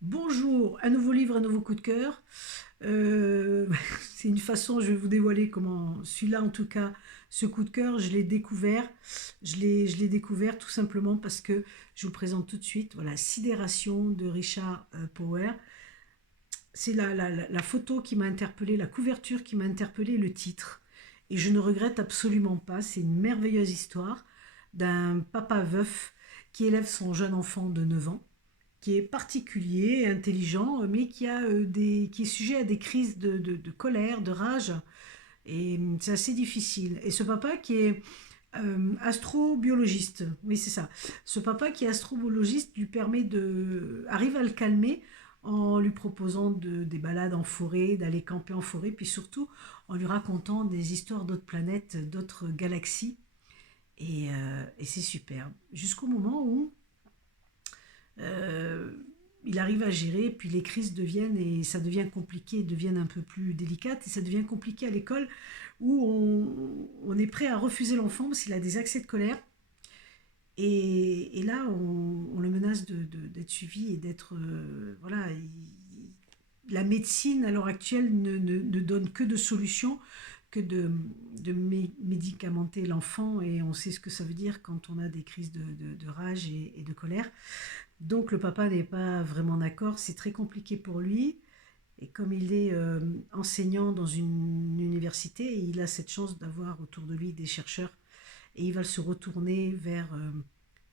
Bonjour, un nouveau livre, un nouveau coup de cœur. Euh, c'est une façon, je vais vous dévoiler comment, celui-là en tout cas, ce coup de cœur, je l'ai découvert. Je l'ai découvert tout simplement parce que je vous le présente tout de suite. Voilà, Sidération de Richard Power. C'est la photo qui m'a interpellée, la couverture qui m'a interpellée, le titre. Et je ne regrette absolument pas. C'est une merveilleuse histoire d'un papa veuf qui élève son jeune enfant de 9 ans qui est particulier, intelligent, mais qui est sujet à des crises de colère, de rage. Et c'est assez difficile. Et ce papa qui est astrobiologiste, oui c'est ça, ce papa qui est astrobiologiste lui permet arrive à le calmer en lui proposant des balades en forêt, d'aller camper en forêt, puis surtout en lui racontant des histoires d'autres planètes, d'autres galaxies. Et c'est superbe. Jusqu'au moment où euh, il arrive à gérer, puis les crises deviennent, et ça devient compliqué, deviennent un peu plus délicates, et ça devient compliqué à l'école, où on est prêt à refuser l'enfant parce qu'il a des accès de colère, et là, on le menace d'être suivi et d'être... voilà, la médecine à l'heure actuelle ne donne que de solutions, que de médicamenter l'enfant, et on sait ce que ça veut dire quand on a des crises de rage et de colère. Donc le papa n'est pas vraiment d'accord, c'est très compliqué pour lui. Et comme il est enseignant dans une université, il a cette chance d'avoir autour de lui des chercheurs. Et il va se retourner vers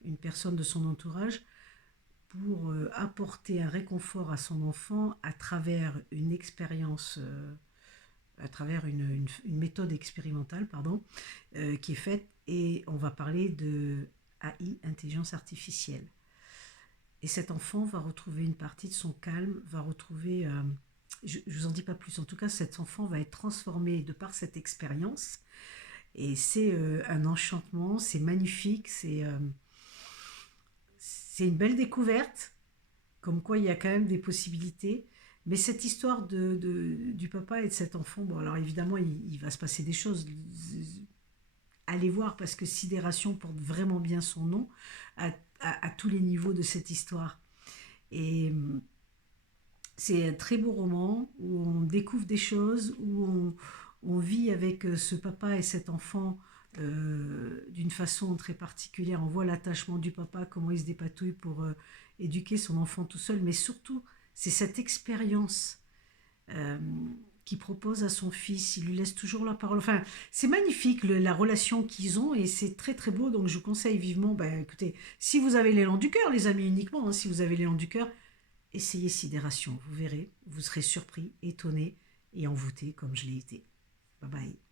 une personne de son entourage pour apporter un réconfort à son enfant à travers une expérience, à travers une méthode expérimentale, pardon, qui est faite. Et on va parler de AI, intelligence artificielle. Et cet enfant va retrouver une partie de son calme, va retrouver... je ne vous en dis pas plus. En tout cas, cet enfant va être transformé de par cette expérience. Et c'est un enchantement, c'est magnifique, c'est une belle découverte, comme quoi il y a quand même des possibilités. Mais cette histoire du papa et de cet enfant, bon, alors évidemment, il va se passer des choses. Allez voir parce que Sidération porte vraiment bien son nom à, à tous les niveaux de cette histoire. Et c'est un très beau roman où on découvre des choses, où on vit avec ce papa et cet enfant d'une façon très particulière. On voit l'attachement du papa, comment il se dépatouille pour éduquer son enfant tout seul, mais surtout, c'est cette expérience euh, qu'il propose à son fils. Il lui laisse toujours la parole. Enfin, c'est magnifique la relation qu'ils ont et c'est très très beau. Donc je vous conseille vivement, ben, écoutez, si vous avez l'élan du cœur, les amis uniquement, hein, si vous avez l'élan du cœur, essayez Sidération, vous verrez, vous serez surpris, étonné et envoûté comme je l'ai été. Bye bye.